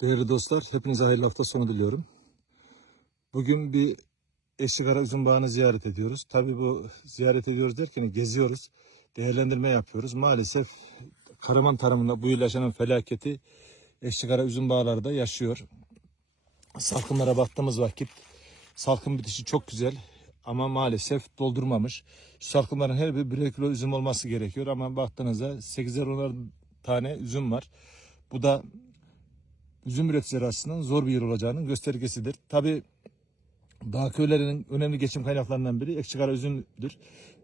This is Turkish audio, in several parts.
Değerli dostlar, hepinize hayırlı hafta sonu diliyorum. Bugün bir Eşikara Üzüm Bağı'nı ziyaret ediyoruz. Tabii bu ziyaret ediyoruz derken geziyoruz, değerlendirme yapıyoruz. Maalesef Karaman tarımında bu yıl yaşanan felaketi Eşikara Üzüm Bağı'larda yaşıyor. Salkımlara baktığımız vakit salkım bitişi çok güzel ama maalesef doldurmamış. Şu salkımların her biri birer kilo üzüm olması gerekiyor ama baktığınızda 8'er 10'ar tane üzüm var. Bu da üzüm üreticileri açısından zor bir yer olacağının göstergesidir. Tabi dağ köylerinin önemli geçim kaynaklarından biri Ekşikara üzümdür.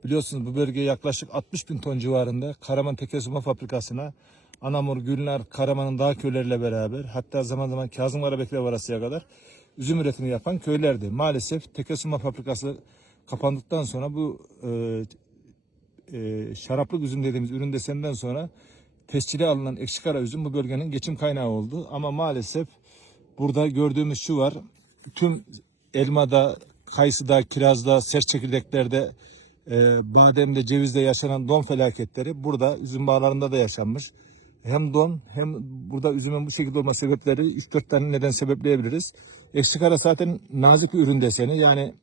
Biliyorsunuz bu bölgeye yaklaşık 60 bin ton civarında Karaman Tekesuma Fabrikası'na Anamur, Gülnar, Karaman'ın dağ köyleriyle beraber hatta zaman zaman Kazım Karabekler varasıya kadar üzüm üretimi yapan köylerdi. Maalesef Tekesuma Fabrikası kapandıktan sonra bu e, e, şaraplık üzüm dediğimiz ürün deseninden sonra tescile alınan ekşikara üzüm bu bölgenin geçim kaynağı oldu. Ama maalesef burada gördüğümüz şu var. Tüm elmada, kayısıda, kirazda, sert çekirdeklerde, e, bademde, cevizde yaşanan don felaketleri burada üzüm bağlarında da yaşanmış. Hem don hem burada üzümün bu şekilde olma sebepleri 3-4 tane neden sebepleyebiliriz. Ekşikara zaten nazik bir ürün deseni yani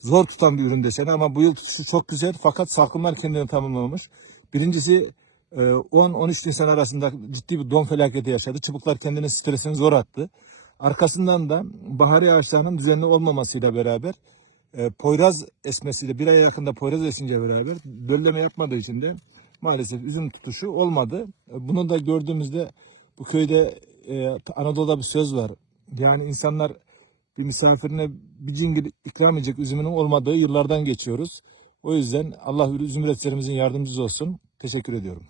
zor tutan bir ürün deseni ama bu yıl tutuşu çok güzel fakat salkımlar kendini tamamlamamış. Birincisi 10-13 Nisan arasında ciddi bir don felaketi yaşadı. Çubuklar kendini stresini zor attı. Arkasından da bahar yağışlarının düzenli olmamasıyla beraber e, Poyraz esmesiyle bir aya yakında Poyraz esince beraber bölleme yapmadığı için de maalesef üzüm tutuşu olmadı. E, Bunu da gördüğümüzde bu köyde e, Anadolu'da bir söz var. Yani insanlar bir misafirine bir cingil ikram edecek üzümünün olmadığı yıllardan geçiyoruz. O yüzden Allah üzüm üreticilerimizin yardımcısı olsun. Teşekkür ediyorum.